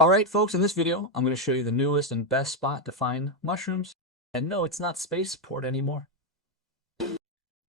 Alright folks, in this video, I'm going to show you the newest and best spot to find mushrooms. And no, it's not spaceport anymore.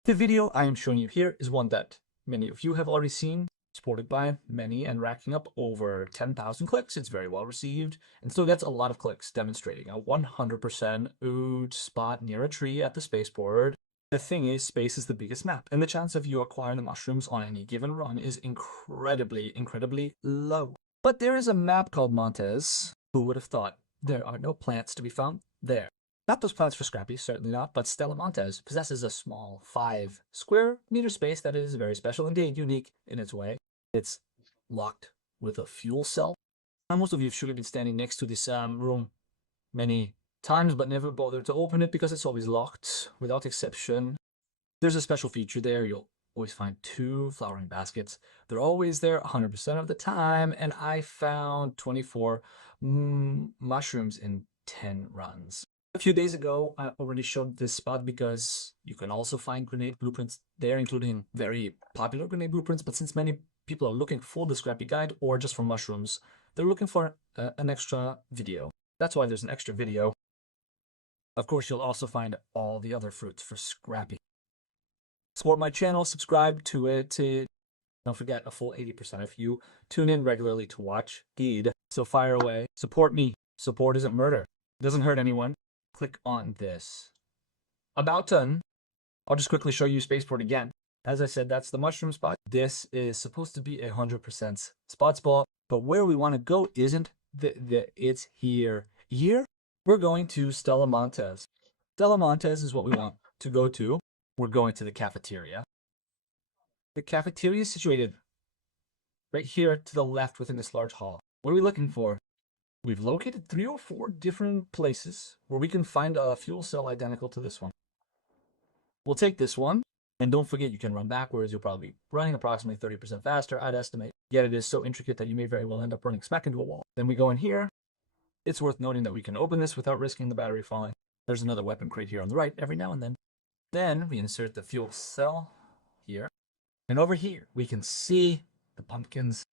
The video I am showing you here is one that many of you have already seen, supported by many and racking up over 10,000 clicks. It's very well received, and so that's a lot of clicks demonstrating a 100% ood spot near a tree at the spaceport. The thing is, space is the biggest map, and the chance of you acquiring the mushrooms on any given run is incredibly low. But there is a map called Montez. Who would have thought? There are no plants to be found there. Not those plants for Scrappy, certainly not, but Stella Montez possesses a small 5 square meter space that is very special, indeed unique in its way. It's locked with a fuel cell. Now, most of you have surely been standing next to this room many times, but never bothered to open it because it's always locked, without exception. There's a special feature there. You'll always find 2 flowering baskets. They're always there 100% of the time, and I found 24 mushrooms in 10 runs. A few days ago, I already showed this spot because you can also find grenade blueprints there, including very popular grenade blueprints, but since many people are looking for the Scrappy guide or just for mushrooms, they're looking for an extra video. That's why there's an extra video. Of course, you'll also find all the other fruits for Scrappy. Support my channel, subscribe to it. Don't forget, a full 80% if you tune in regularly to watch Guide. So fire away. Support me. Support isn't murder. It doesn't hurt anyone. Click on this. About done. I'll just quickly show you Spaceport again. As I said, that's the mushroom spot. This is supposed to be 100% spot, but where we want to go isn't it's here. Here, we're going to Stella Montez. Stella Montez is what we want to go to. We're going to the cafeteria. The cafeteria is situated right here to the left within this large hall. What are we looking for? We've located 3 or 4 different places where we can find a fuel cell identical to this one. We'll take this one, and don't forget you can run backwards. You'll probably be running approximately 30% faster, I'd estimate. Yet it is so intricate that you may very well end up running smack into a wall. Then we go in here. It's worth noting that we can open this without risking the battery falling. There's another weapon crate here on the right every now and then. Then we insert the fuel cell here. And over here, we can see the pumpkins.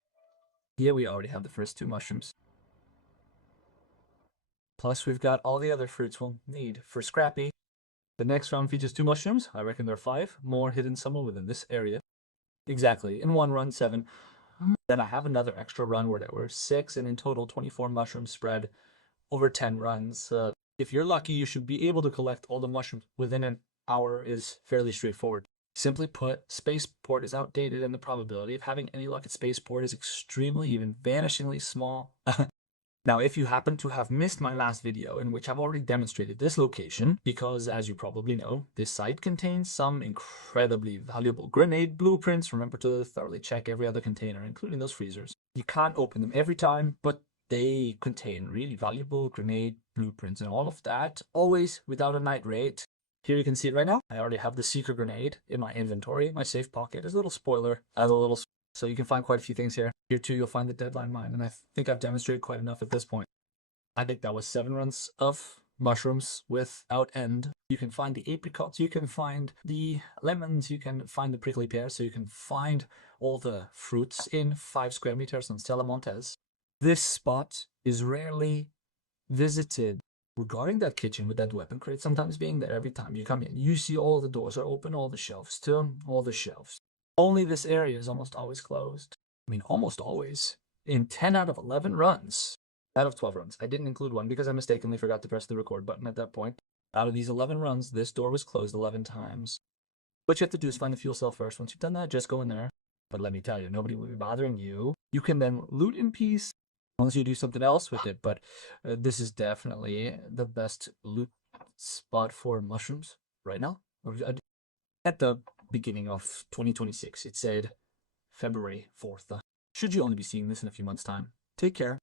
Here we already have the first 2 mushrooms. Plus, we've got all the other fruits we'll need for Scrappy. The next round features 2 mushrooms. I reckon there are 5 more hidden somewhere within this area. Exactly. In one run, 7. Then I have another extra run where there were 6, and in total, 24 mushrooms spread over 10 runs. If you're lucky, you should be able to collect all the mushrooms within an hour. Is fairly straightforward. Simply put, Spaceport is outdated, and the probability of having any luck at Spaceport is extremely, even vanishingly small. Now, if you happen to have missed my last video in which I've already demonstrated this location, because as you probably know, this site contains some incredibly valuable grenade blueprints. Remember to thoroughly check every other container, including those freezers. You can't open them every time, but they contain really valuable grenade blueprints, and all of that, always without a night rate. Here you can see it right now. I already have the secret grenade in my inventory. My safe pocket is a little spoiler. So you can find quite a few things here. Here too, you'll find the deadline mine, and I think I've demonstrated quite enough at this point. I think that was 7 runs of mushrooms without end. You can find the apricots, you can find the lemons, you can find the prickly pears, so you can find all the fruits in 5 square meters on Stella Montez. This spot is rarely visited. Regarding that kitchen with that weapon crate sometimes being there every time you come in, you see all the doors are open, all the shelves too, all the shelves. Only this area is almost always closed. I mean, almost always. In 10 out of 11 runs. Out of 12 runs. I didn't include one because I mistakenly forgot to press the record button at that point. Out of these 11 runs, this door was closed 11 times. What you have to do is find the fuel cell first. Once you've done that, just go in there. But let me tell you, nobody will be bothering you. You can then loot in peace, unless you do something else with it. But this is definitely the best loot spot for mushrooms right now. At the beginning of 2026, it said February 4th. Should you only be seeing this in a few months' time? Take care.